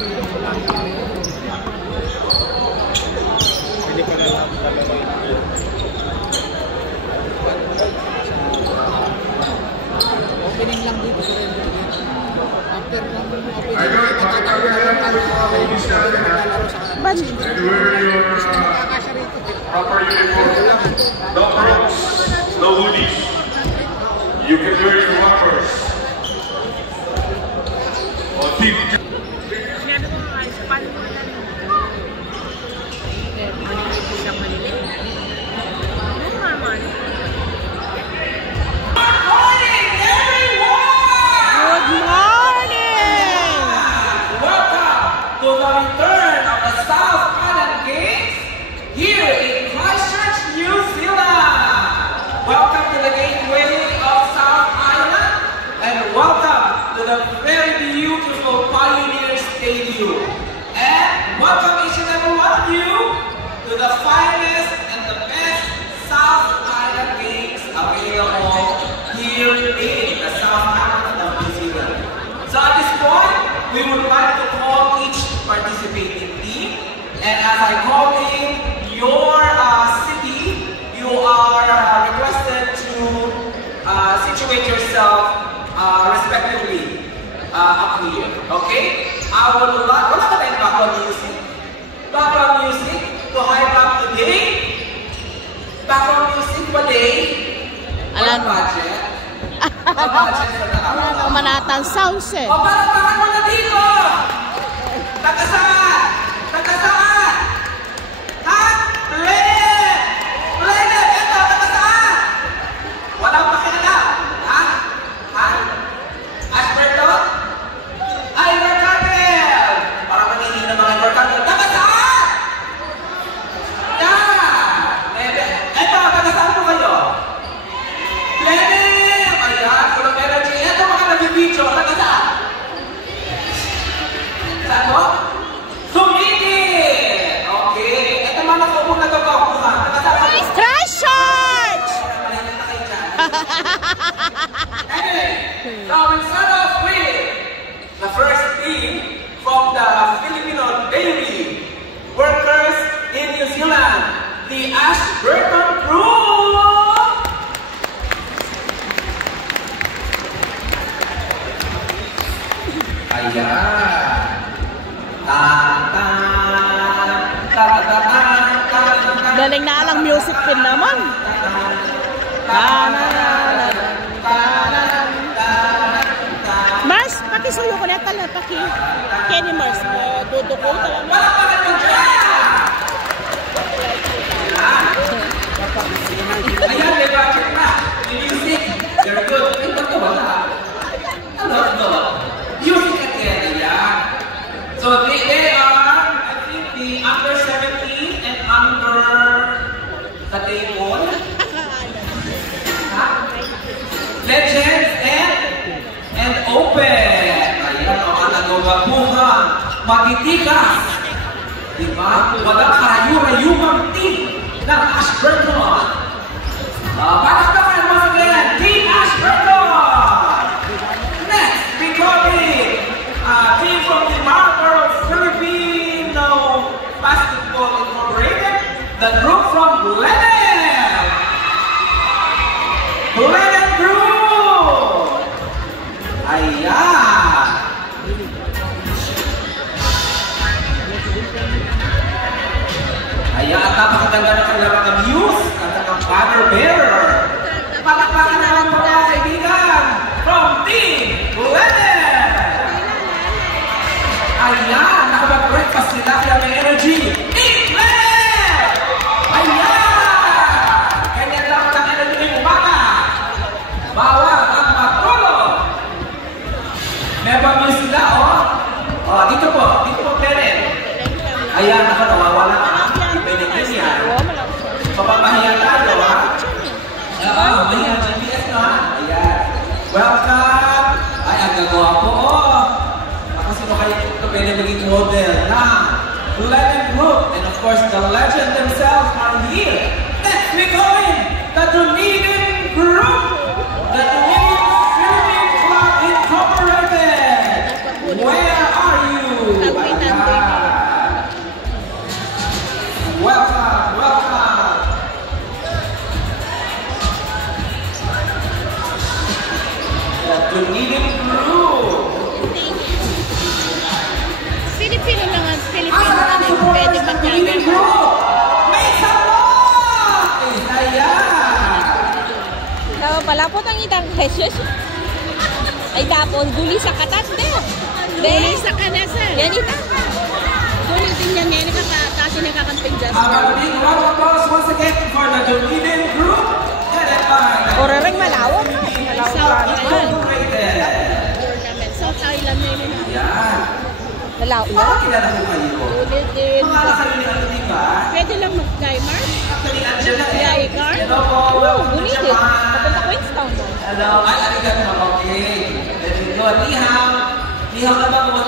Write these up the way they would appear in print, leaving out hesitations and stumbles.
Hindi ko na lang dalawang opening lang dito sa Red Bull. After lang opening, nakakawin na lang proper uniform, no clothes, no hoodies. You can wear your rockers. The very beautiful Pioneer Stadium. And welcome each and every one of you to the finest and the best South Island Games available here in the South Island of New Zealand. So at this point, we would like to call each participating team. And as I call in your city, you are requested to situate yourself respectively up here, okay? I would like, wala ka tayong background music? Background music to hype up the day? Background music pa day? Alam mo. Budget? Budget sa nakakalaman. Manatang sounds eh. O, palakpakan mo na dito! Tagasaan! Tagasaan! Ha? Planet! Planet! Ito, tagasaan! Walang pakialam. Ha? Ha? Asperto? Ay, Mercantil! Para maningin ng mga Mercantil. Tagasaan! Da! Eto, tagasaan po kayo. Planet! Ayan, full of energy. Eto, mga nag-video. Tagasaan? Saan mo? Sumigit! Okay. Eto, mga nakaupo na gagawin. Tagasaan kayo. Crash Charge! So we'll start off with the first team from the Filipino dairy workers in New Zealand, the Ashburton Crew. Ayan. Galing na lang music pin naman. Mars, pakisuyo ko na tala, Kenny Mars, duduko talaga. Ayan, may budget na. May music. Very good. Ito ko wala. Ano ito? Music again, ayan. So they are, I think, the under 17 and under the table. Legends and open. Ayan, mga nagagabuhan. Magitikas. Diba? Walang karayu-rayumang team ng Ashburton. Palakpakan once again, Team Ashburton! Next, recording team from the Marlborough Filipino Basketball Incorporated, the group from Glenelg. Glenelg Group! Ayan! Ayan, at napakaganda na kanilang mga muse at ang banner bearer. Palakpakan na lang po mga kaibigan from Team Glenelg! Ayan, nakapag-breakfast sila kaya may energy. Team Glenelg! Ayan! Ganyan lang ang energy ng umaga. Bawal ang matulog. Never miss sila, oh. Oh, dito po Glenelg. Ayan, nakawawala na. Papamahiya tayo, ha? Oo, mahiya, GPS na, ha? Ayan. Welcome! Ay, ang gagawa po, oh! Ako sino kayo ito pwede maging model na Glenelg Group. And of course, the legend themselves are here. Next, we go in the Dunedin Group! The Dunedin Philippine Club Incorporated! Where are you? Welcome, welcome. The Dunedin Group. Filipino lang ang Filipino Asa na ang pwede supporters ng Dunedin magkagano. Group? Make some noise! Ayan! Palapot ang itang Jesus. Ay tapos, guli sa katas din. Guli sa katas eh. Yan ita. Guli din yan yan. Kasi nakakamping dyan. A big round of applause once again for the Dunedin Group. Headed by Ora rin malawak. South Incorporated. South Island na yun. Ayan. Malawak. Parang kilala ko kayo. Ulit din. Pangalan kayo ni ano, diba? Pwede lang mag-Guymar. Actually, Angela eh. Yaya car. Hello po. Oo, guli din. Naman. Papunta Queenstown mo. Hello. Ay, arigato. Okay. Let me go. Nihao. Nihao na ba mo?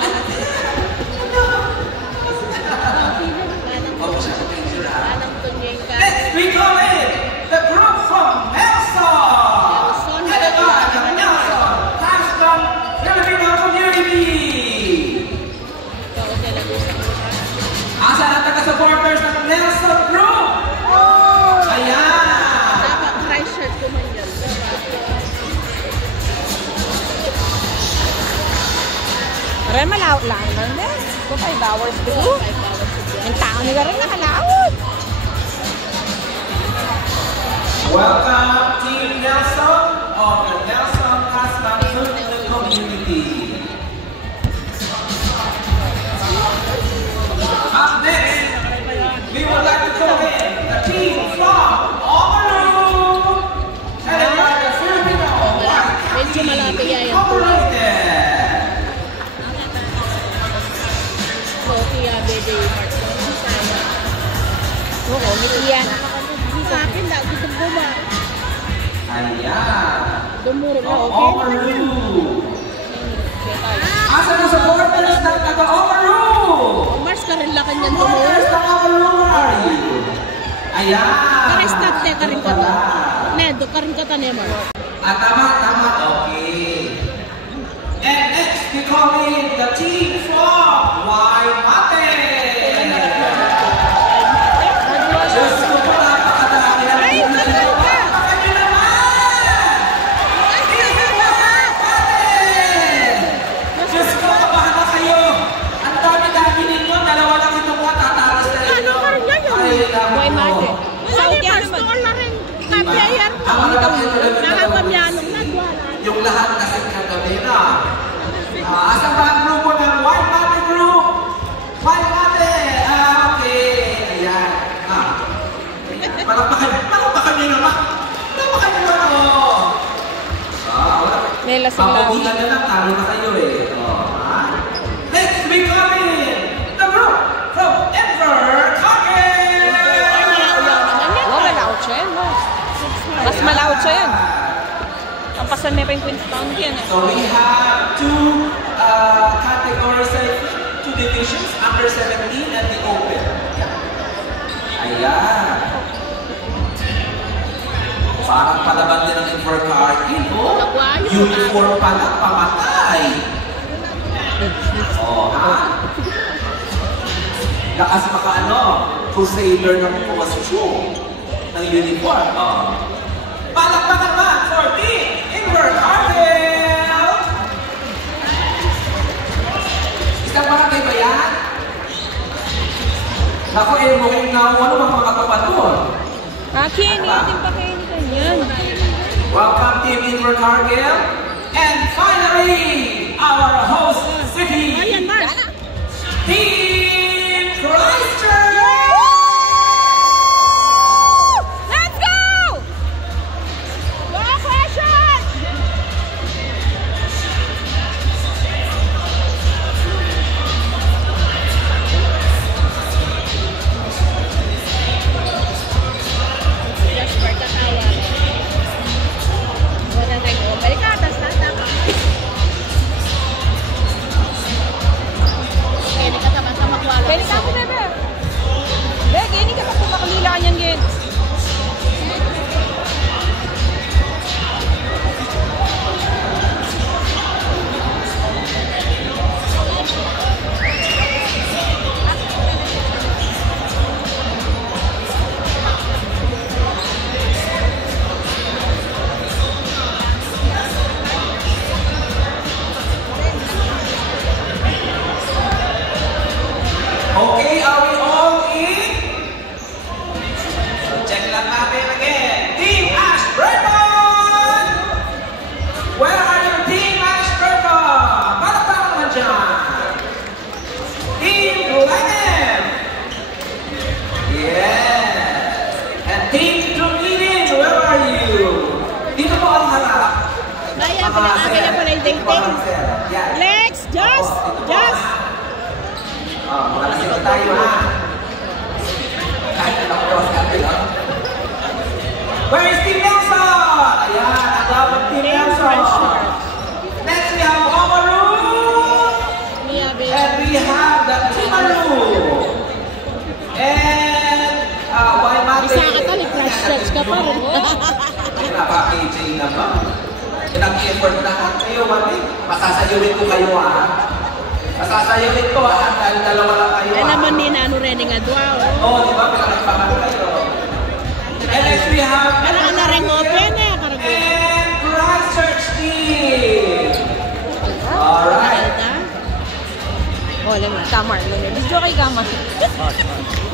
Next, we come in the group from Nelson. Headed by the Nelson Taston Filipino Community. Asa na taga-supporters ng Nelson Group? Ayan. Dapat try shirt ko man yan. Ren malawak lang din. Kung 5 hours dito. Yung tao nila rin nakalawak. Welcome Team Nelson of the Nelson Taston Filipino Community. Up next, we would like to call in the team from Oamaru, headed by the Filipino Medyo malapit yan. Incorporated. So, kaya bede yung part ko. Oo, ngiti yan. Sa akin, gusto ko ba? Ayan. Dumuro na, okay? Oamaru. Asa ng supporters ng taga-Oamaru? Mars ka rin lakan yan Supporters dumuro. ng Oamaru, where are you? Ayan. Kaka-stop te ka rin ka to. Nedo, ka rin ka to, Nemar. Tama. Okay. And next, we call in the team from Waimate. Diyos ko po, napakadami na Ay, tagal ka! Baka nyo naman! Team Waimate! Diyos ko, kabahan na kayo. Ang dami-dami ninyo. Dalawa lang ito po. Tatalas na rin. Ano ka rin yan yun? Ay, naku. Boy Mate. Saudi Saudi Mars, doon na rin. Kapyayan mo. Ang malaki ito lang yung Nakapamyanong na. yung lahat kasi kagabi na. Asang ba ang grupo ng White Mate Group? White Mate! Okay. Ayan. Palakpakan nyo naman. Palakpakan nyo naman. Wala. May lasing lang. Papagilan na lang, talo na kayo eh. Next, we come in the group from Denver, Target! Malawot siya yan. Mas malawot siya yan. Ang pasan may pa yung Queenstown yan. So we have two categories, two divisions, under 17 and the open. Ayan. Parang palaban din ang Invercargill, oh. Uniform pala, pamatay. Oh, ha? Lakas maka crusader ng kostyo ng uniform. Oh. Palakpakan naman for Team Invercargill! Isang barangay ba yan? Naku, mo kayong ano bang mga kapat doon? Akin, itin pa kayo ni kanyan. Welcome Team Invercargill. And finally, our host city, Ayan, Mars. Team Christchurch! Let's go! Go, Christchurch! Jasper, katawa. Wala tayo. Balik ka, tas tata ka. akin na pala yung dating. Lex, just. Makalasin na tayo ha. Kahit na ako natin ha. Where is Team Nelson? Ayan, naglaban Team Nelson. Next we have Omaru. And we have the Timaru. And why Mate? Isa ka to, flash stretch ka pa rin. Napaka-KJ na ba? Pinag-effort na ka kayo, Mate. Masasayawin ko kayo ha. Masasayawin ko ha. Dahil dalawa lang kayo ha. Yan naman ni Nano Rene nga dwa. Oo, di ba? Pinag-pakan kayo. And next we have... Kailangan na rin open eh. And Christ Church team. Alright. Oh, alam mo, Kamar. Video kay Kamar.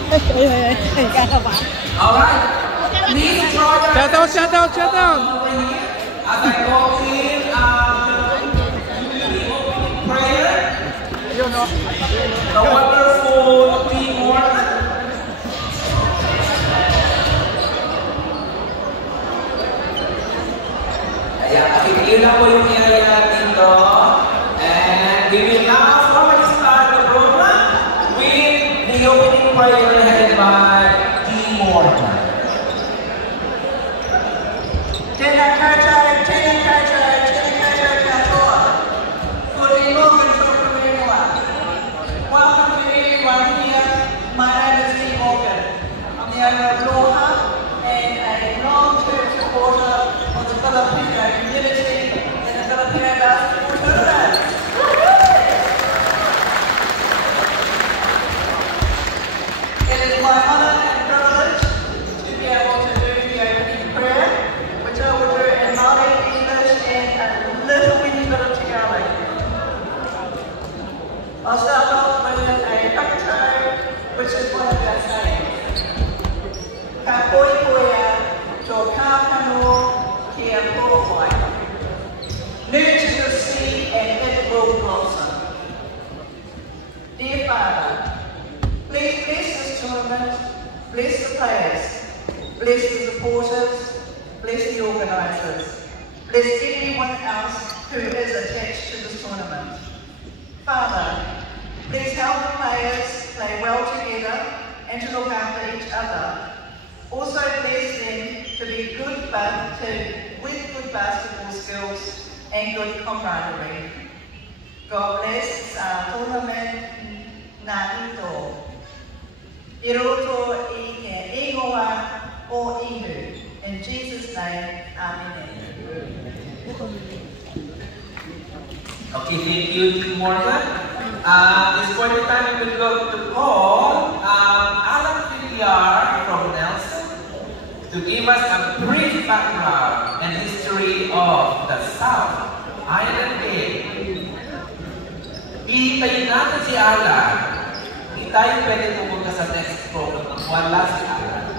Kaya ba? Alright. Please draw your... Shout out! As I call in prayer, the wonderful teamwork. Ayan, pakikilin na po yung area natin dito. And we will now formally start the program with the opening prayer headed by Team Morton. Welcome to everyone here. My name is Steve Morgan. I'm the owner of Loha and a long-term supporter of the Filipino community and the Filipino basketball tournament. It is my honor and privilege to be able to do the opening prayer, which I will do in Māori, English, and a little wee bit of Tagalog. I'll start off with a whakatau, which is one of our sayings. Ka poi poia, tō kāpano kia pōwhai. Nurture the seed and it will blossom. Dear Father, please bless this tournament, bless the players, bless the supporters, bless the organisers, bless anyone else who is attached to this tournament. Father, please help the players play well together and to look after each other. Also bless them to be with good basketball skills and good camaraderie. God bless our tournament nā ito. I roto I ke ingoa o ihu. In Jesus' name, Amen. Okay, thank you, Team Morgan. This point in time, we will go to call Alan Villar from Nelson to give us a brief background and history of the South Island Game. Iitayin natin si Alan. Hindi tayo pwede pumunta sa next program kung wala si Alan.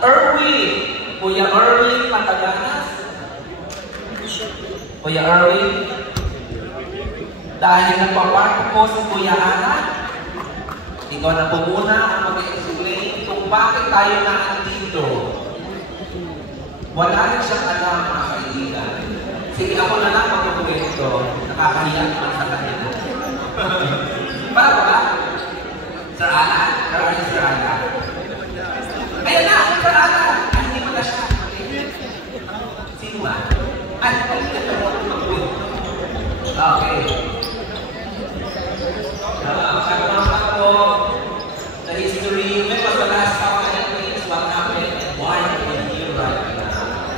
Erwin, Kuya Erwin Mataganas. Kuya Erwin, dahil nagpaparto po si Kuya Ana, ikaw na po muna ang mag-explain kung bakit tayo nandito. Wala rin siyang alam, mga kaibigan. Sige, ako na lang magkukwento. Nakakahiya naman sa kanya. Para ba? Sir Ana? Sir Ana? Ayan na! Sir Ana! Ay, hindi mo na siya. Sino ba? Ay, okay. The history, when was the last South Island Games, what happened, and why are we here right now?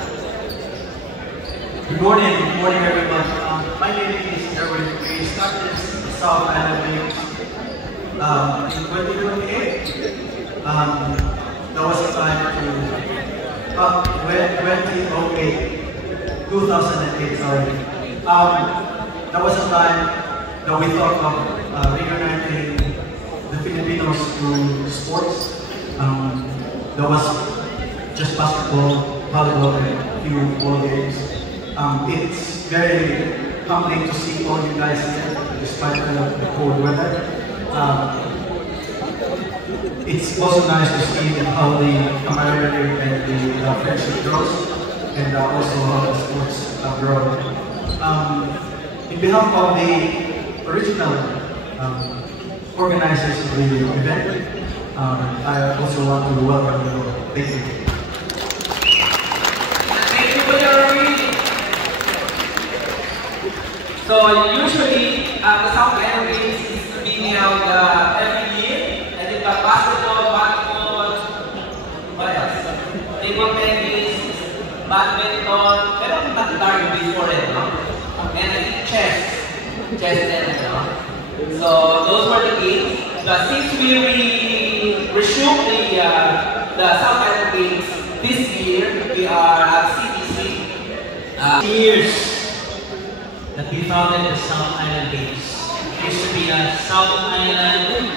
Good morning everyone. My name is Erwin. We started the South Island Games in 2028. There was a time to 2008, sorry. There was a time that we thought of reuniting the Filipinos to sports. There was just basketball, volleyball, and a few ball games. It's very humbling to see all you guys here, despite the cold weather. It's also nice to see how the camaraderie and the friendship grows. and also how the sports grow. In behalf of the original organizers of the event, I also want to welcome you. Thank you. Thank you for your reading. So usually the South Island Games is being held every year. I think basketball, volleyball, what else? Table tennis, badminton, pero not dark before it, no? And I think chess then, no? So those were the games. But since we resumed the South Island Games this year, we are at CDC. Years that we founded the South Island Games. It used to be a South Island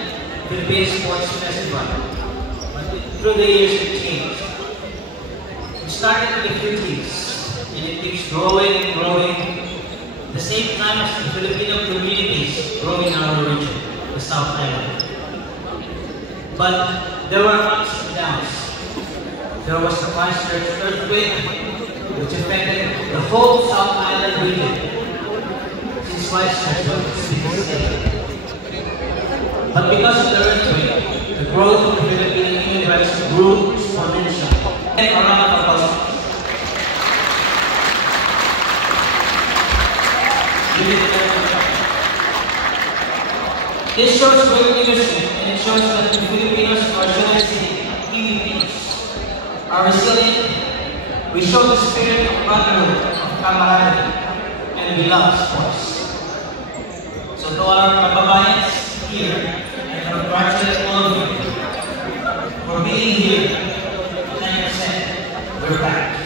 Philippine Sports Festival. But through the years it changed. It started in the 50s and it keeps growing and growing. At the same time as the Filipino communities grow in our region, the South Island. But there were ups and downs. There was the Christchurch earthquake, which affected the whole South Island region. Since Christchurch was a city state. But because of the earthquake, the growth of the Filipino immigrants grew exponentially. And a round of applause. This shows great leadership, and it shows that the Filipinos are realizing EVPs are resilient. We show the spirit of brotherhood, of camaraderie, and we love sports. So to our kababayans here, I congratulate all of you for being here. 10%, we're back.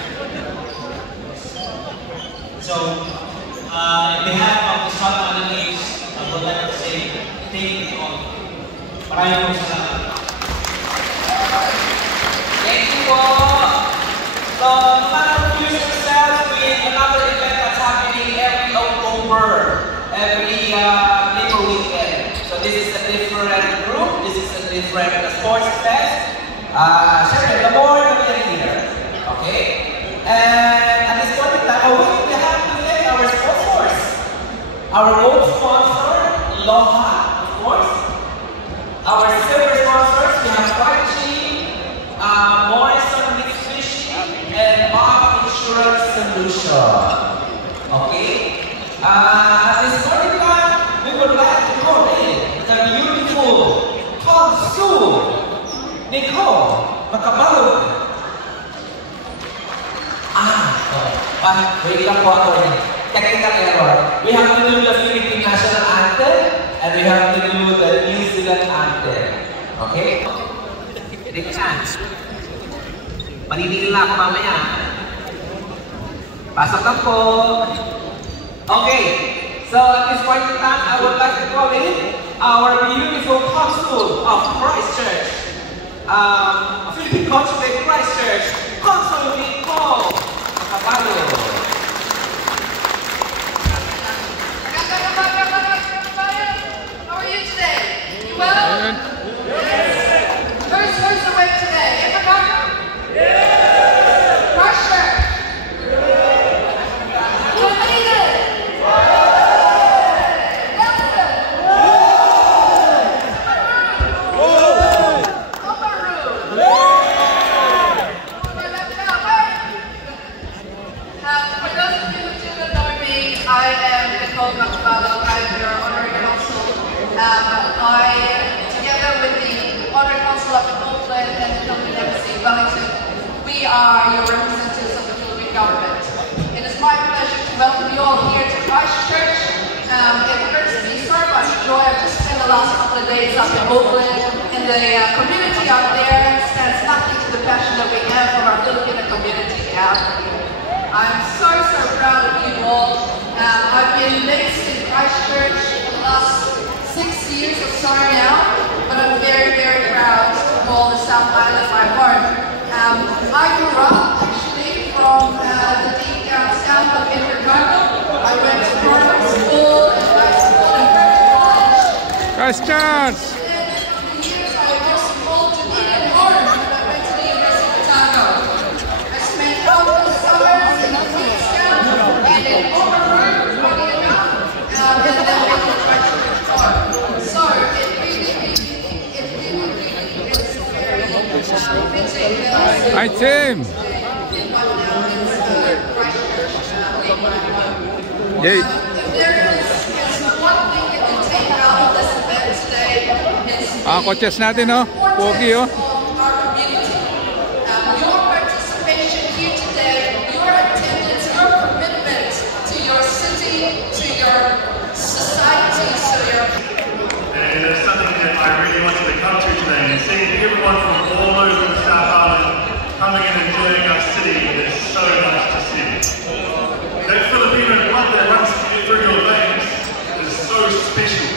So, on behalf of the South Island Games, I would like to say thank you all. Maraming salamat. Thank you all. So, confuse yourselves with another event that's happening every October, every Labor Weekend. So this is a different group, this is a different sports fest. Sure, the more the merrier. Okay? And at this point in time, we have to thank our sponsors. Our gold sponsor, Loha, of course. Our silver sponsors, we have Quachi, Morrison Mitsubishi, and Bob Insurance Solution. Okay? At this point in time, we would like to call in the beautiful Consul Nicole Makabalog. Wait lang po ako rin. Technical error. We have to do the Philippine National Anthem and we have to do the New Zealand Anthem. Okay? Hindi ko chance. Maniningil na ako mamaya. Pasok lang po. Okay. So at this point in time, I would like to call in our beautiful Consul of Christchurch. Philippine Consulate Christchurch. Consul Nicole Makabalog. How are you today? You well? Yes. Who's awake today? Everyone? Yes. Christchurch? You made it? Nelson? Omaru? For those of you who do not know me, I am Nicole Makabalog. I am your honorary consul. Together with the honorary consul of Oakland and the Philippine Embassy in Wellington, we are your representatives of the Philippine government. It is my pleasure to welcome you all here to Christchurch. It brings me so much joy. I've just spent the last couple of days up in Oakland, and the community out there stands nothing to the passion that we have from our Filipino community out here. I'm so proud of you all. I've been based in Christchurch for the last 6 years or so now, but I'm very proud to call the South Island my home. I grew up actually from the deep down south of Invercargill. I went to primary school and high school and college. Christchurch! Years I was involved in Eden Orange when I went to the University of Otago. I spent countless summers Hi, Tim. Yeah. If there is one thing you can take out of this event today, Coaches natin, no? Pogi, oh. our community. Your participation here today, your attendance, your commitment to your city, to your society, to your... And it's something that I really wanted to come to today, and seeing everyone from all over the South Island coming and enjoying our city is so nice to see. That Filipino blood that runs through your veins is so special.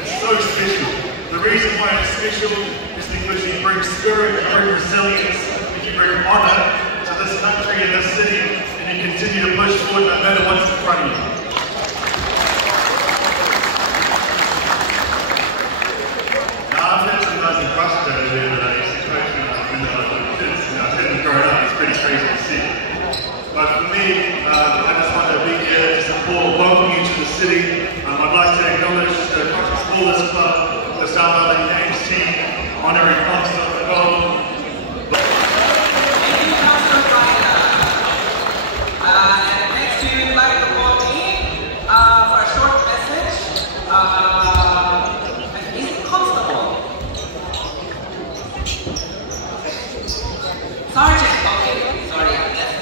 It's so special. The reason why it's special is because you bring spirit, you bring resilience, and you bring honor to this country and this city, and you continue to push forward no matter what's in front of you. Now, I've had some guys in CrossFit over there that I used to coach when I was kids. I've seen them growing up, it's pretty crazy to see. But for me, I just want to be here to support, welcome you to the city. I'd like to acknowledge the CrossFit Ballers Club, the South Island Games team, honouring CrossFit as well. Thank you, Councillor Brian. And next we invite the whole team for a short message. Is it Constable? Sergeant, okay, sorry, let's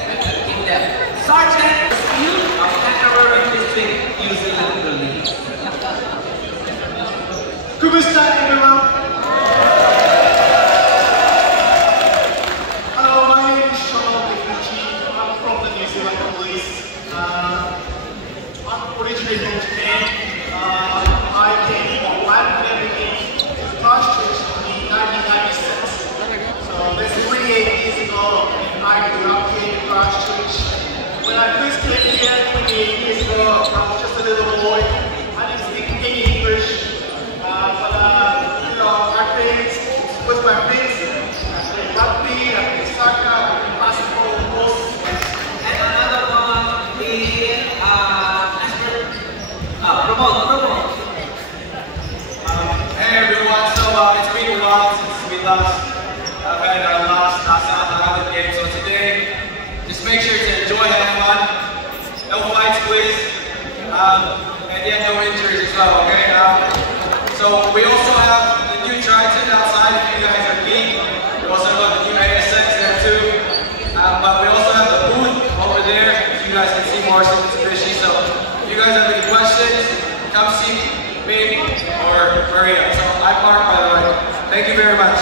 keep them. Sergeant, you of Kangaroo District, New Zealand Police. Kumusta everyone? Hello, my name is Sean Kikuchi. I'm from the New Zealand Police. I'm originally from Japan. I came from Latin America to Christchurch in 1996. So that's 28 years ago, and I grew up here in Christchurch. When I first came here 28 years ago, I was just a little boy. I didn't speak any English. You know, I played with my friends. I played rugby, I played soccer, I played basketball, of course. And another one is promote. Hey everyone, so it's been a while since we last had our last South Island game. So today, just make sure to enjoy, have fun. No fights, please. And yeah, no injuries as well, okay? So we also have the new Triton outside if you guys are keen. We also have the new ASX there too. But we also have the booth over there if you guys can see more Mitsubishi. So if you guys have any questions, come see me or Maria. So I park, by the way. Thank you very much.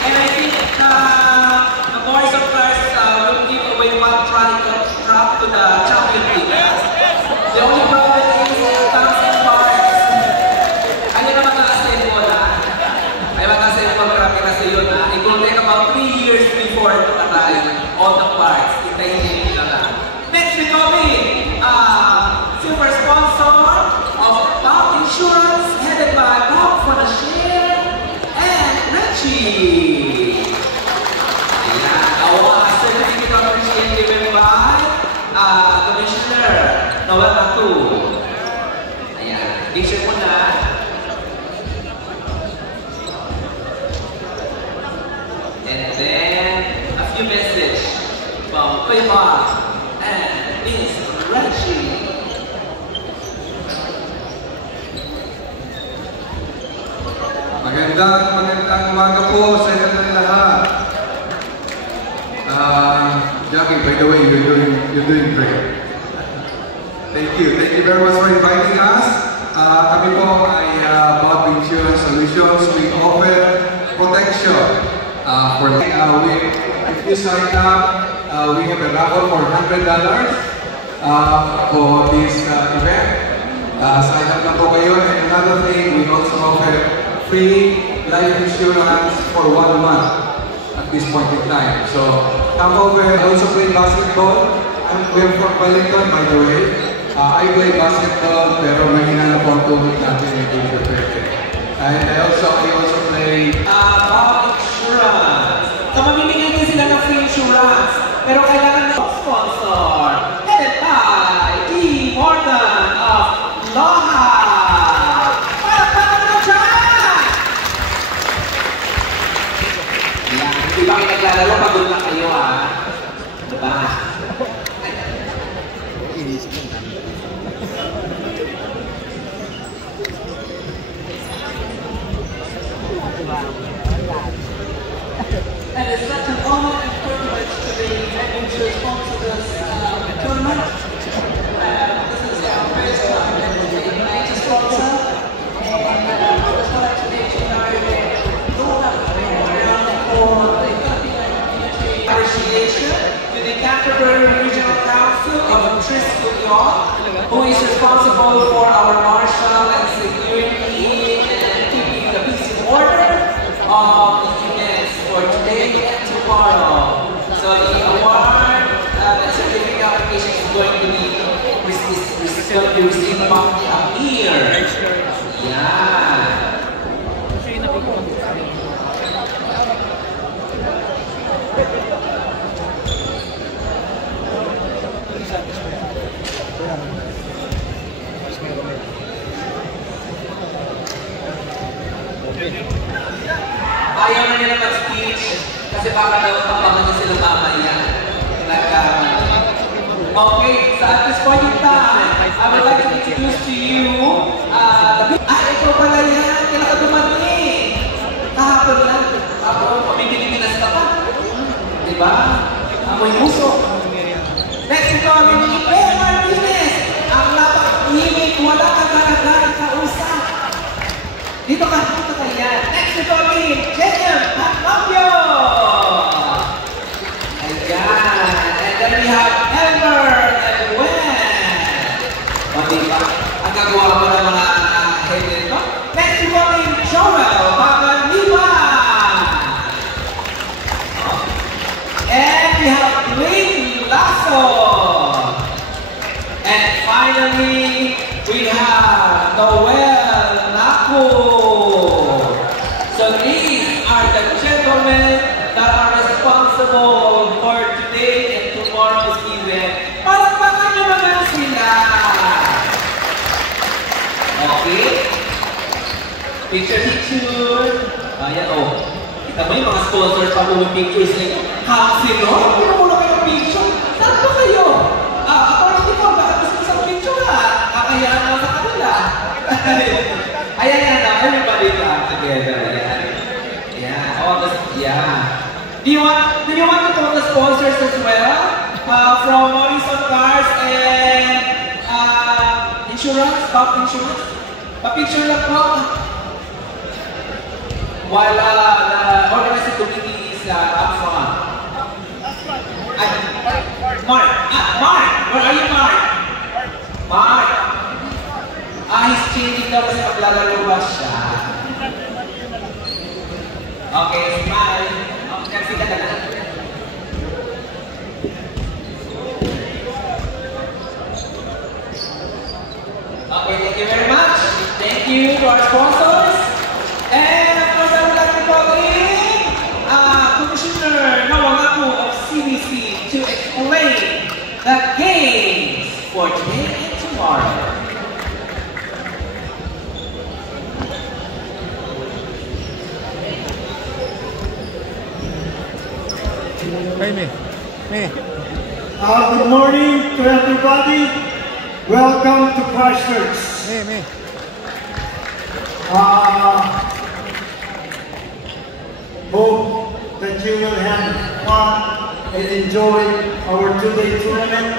And I think the boys of Christ will give away one trap to the champion team. The only problem is thousand parts. Ano na mataas-table na? Ay mataas-table grabe kasi yun na. It will take about 3 years before to arrive all the parts. Hintayin nila na. Next we go with silver sponsor of Bob Insurance headed by Bob for the share and Richie. Ayan, our certificate of appreciation given by Commissioner Noel Atu. Ayan, t-shirt mo na. And then a few messages from Kuya Bob and Miss Richie. Magandang umaga po sa inyo lahat. Jackie, by the way, you're doing great. Thank you very much for inviting us. Kami po ay Bob Insurance Solutions. We offer protection for if you sign up, we have a raffle for $100 for this event. Sign up na po kayo. And another thing, we also offer free life insurance for 1 month at this point in time. So come over. I also play basketball. We're from Wellington, by the way. I play basketball, pero mahina na po ang tuhod natin in the perfect. And I also play Bob Insurance. So mamimigay din sila ng free insurance. Pero kailangan ng sponsor. Headed by E. Morgan of Loha. maglalaro, pagod na kayo ha. Diba? And it's such an honor and privilege to be able to sponsor this tournament. This is our first time as a major sponsor, and I just wanted to let you know that all of us have been around for the Filipino community. Appreciation to the Canterbury Regional Council of Trisco York, who is responsible for our martial and security and keeping the peace and order of the events for today and tomorrow. So the award, the certificate application is going to be received from the Amir. Yeah. Ayaw na nila mag-speech kasi baka daw tambangan niya sila mamaya. Okay, so at this point in time, I would like to introduce to you ito pala yan, kailan ka dumating? Kahapon lang. Pamigiliginas ka pa. Diba? Amoy muso. Next ito, Ben Martinez. Ang lapag-imig, wala ka garagari ka usap. Dito ka yan. Next ito, Jenny Paclapio. Ayan. And then we have Elmer and Gwen. O diba? Ang gagawa mo ng mga head nito. Next ito, Joel Pagaliwa. And we have Ling Lasso. And finally, we have Noel Naku. So these are the gentlemen that are responsible for today and tomorrow's event. Palakpakan nyo naman sila! Okay? Picture. Ayan, oh. Kita mo yung mga sponsors pa po yung pictures nila. Kapsin, no? Puro mo kayo picture. Saan ba kayo? Ako ito, baka gusto sa picture ha? Kakayaan lang sa kanila. Ayan, everybody come together. Yeah. All this, yeah. Do you want to talk the sponsors as well? From Morrison Cars and insurance, top insurance. Pa-picture lang po. While the organizing committee is up front. Mark. Mark! Where are you, Mark? Mark! He's changing daw kasi maglalaro ba siya. Okay, smile. Kasi ka na. Okay, thank you very much. Thank you to our sponsors. And of course, I would like to call in Commissioner Nawangatu of CBC to explain the games for today and tomorrow. Good morning to everybody. Welcome to Christchurch. Hope that you will have fun and enjoy our two-day tournament.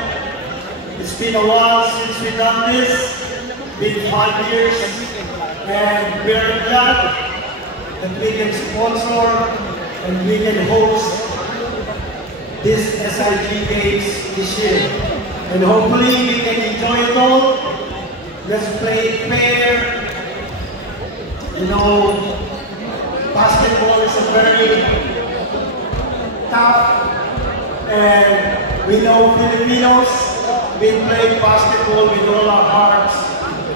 It's been a while since we've done this. Been 5 years, and we're glad that we can sponsor and we can host this SIG Games this year. And hopefully we can enjoy it all. Let's play fair. You know, basketball is a very tough, and we know Filipinos, we play basketball with all our hearts.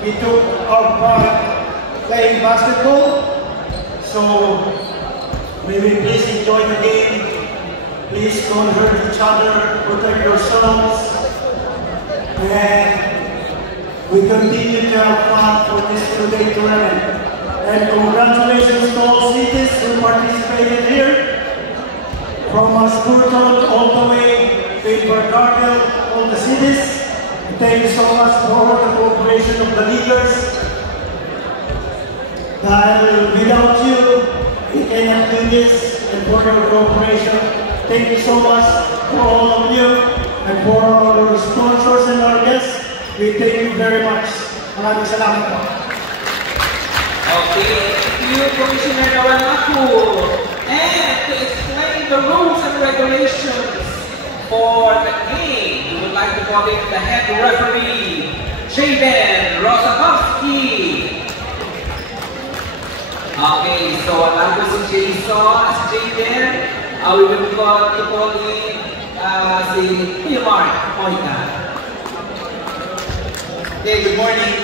We took our part playing basketball. So, may we please enjoy the game. Please don't hurt each other, protect yourselves, and we continue to have fun for this two-day tournament. And congratulations to all cities who participated here. from Spurton all the way to Invercargill, all the cities. Thank you so much for the cooperation of the leaders. That without you, we cannot do this, and for your cooperation. Thank you so much for all of you, and for our sponsors and our guests. We thank you very much. Maraming salamat po. Okay, thank you, Commissioner Nawalaku. And to explain the rules and regulations for the game, we would like to call in the head referee, Jaden Rosakowski. Okay, so allow si Jaden, we will call in si Kuya Mark Moita. Okay, good morning.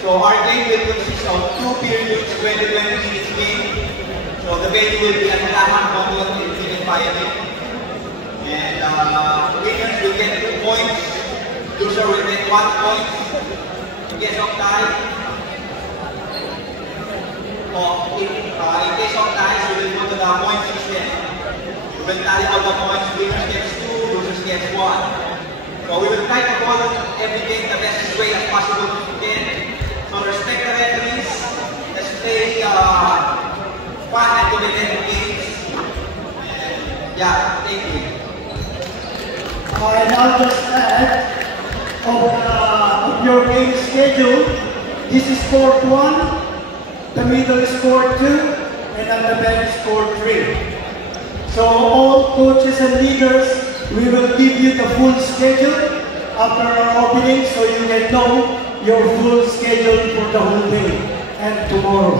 So our game will consist of 2 periods, 20 minutes game. So the venue will be at Lahan Common in Pilipinas. And winners will get 2 points. Loser will get 1 point. In case of tie, in case of ties, we will go to the point system. We will tally all the points. Winners gets 2, losers gets 1. So we will try to call every game the best way as possible if we can. So respect the referees. Let's play fun and competitive games. And yeah, thank you. And I'll just add of your game schedule. This is scored 1, the middle is scored 2, and at the back is scored 3. So all coaches and leaders, we will give you the full schedule after our opening so you can know your full schedule for the whole day and tomorrow.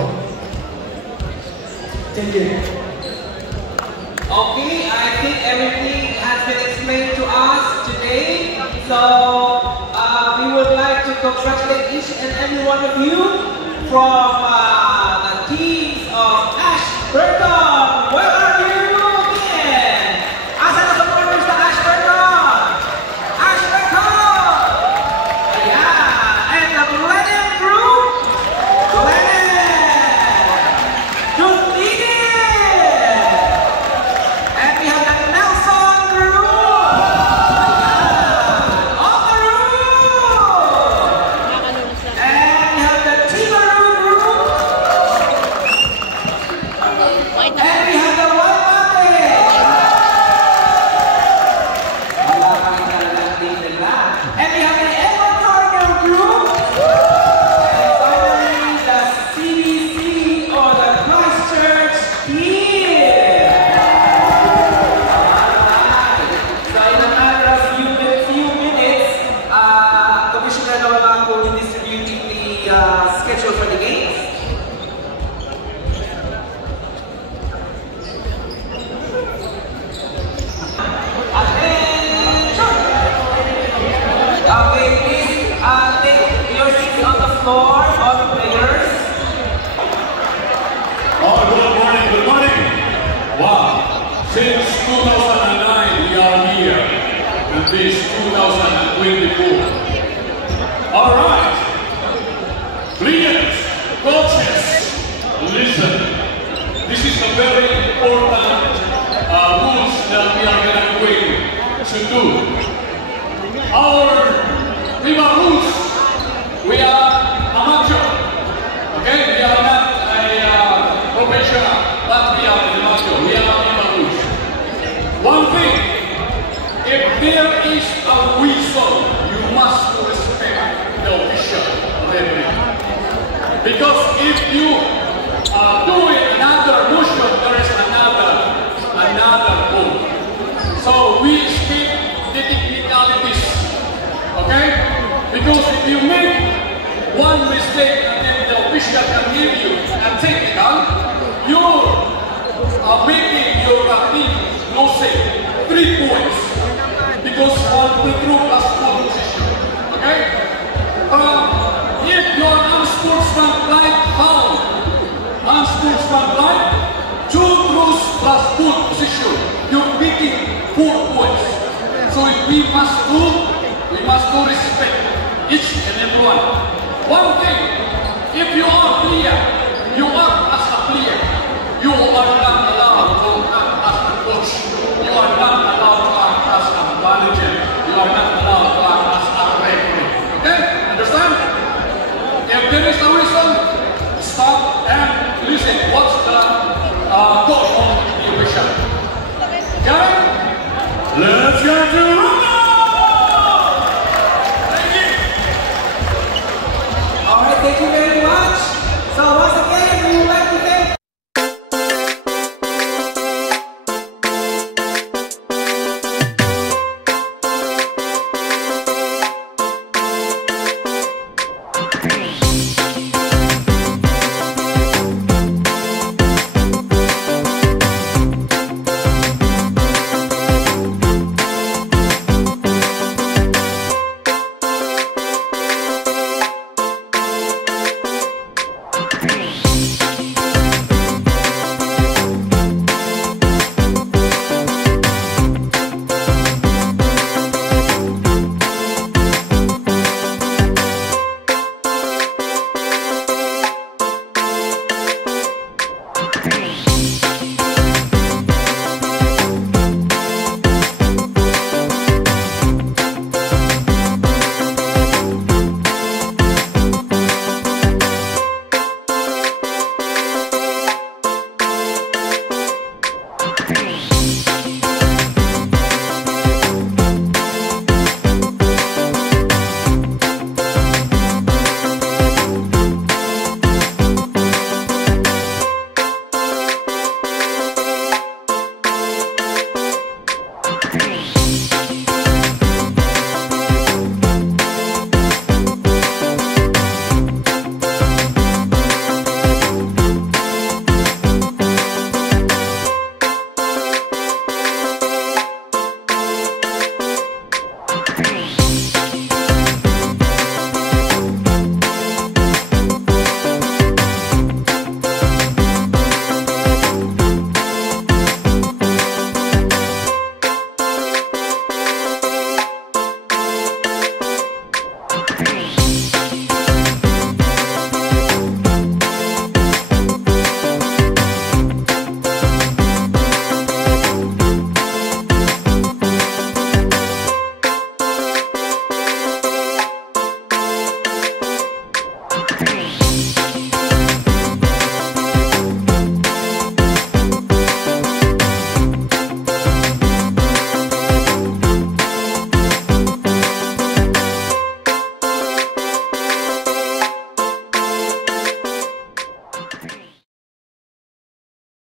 Thank you. Okay, I think everything has been explained to us today. So we would like to congratulate each and every one of you from the teams of Ashburton. Where are you again? Asa na supporters sa Ashburton? Ashburton! Yeah, and the Glennon group. And we have the Nelson group. And we have the Timaru group. And we have the Waimate. And we have the Edward Cargill group. And finally, the CBC or the Christchurch team. So in a matter of few minutes, Commissioner Nawalaku will be distributing the schedule for the games. Okay, please take your seats on the floor, all the players. Oh, good morning, good morning. Wow, since 2009 we are here, and this 2024. All right, players, coaches, listen. This is a very important rules that we are going to do. Our Prima rules, we are amateur, okay? We are not a professional, but we are amateur, we are Prima rules. One thing, if there is a whistle, you must respect the official referee. Because if you do another motion, there is another goal. So we speak the technicalities. Okay? Because if you make one mistake and then the official can give you a technical, you are making your team losing 3 points. Because on the group plus 4 position. Okay? If you are unsportsmanlike foul, unsportsmanlike, 2 throws plus 4 position, you're making 4 points. So we must do respect each and every one. One thing, if you are a player, you act as a player. You are not allowed to act as a coach. You thank you very much. So once again, we would like to thank Okay.